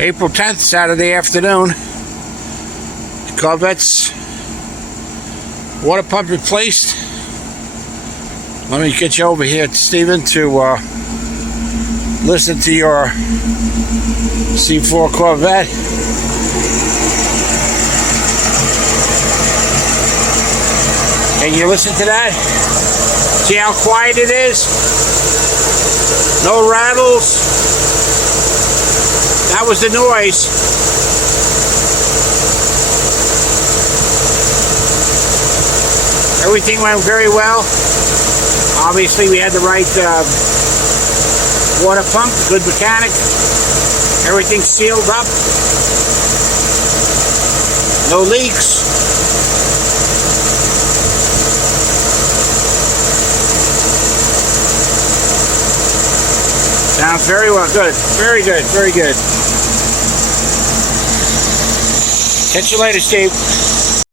April 10th, Saturday afternoon. Corvette's water pump replaced. Let me get you over here, Stephen, to listen to your C4 Corvette. Can you listen to that? See how quiet it is? No rattles. That was the noise. Everything went very well. Obviously, we had the right water pump, good mechanic. Everything sealed up. No leaks. Sounds very well. Good. Very good. Very good. Catch you later, Steve.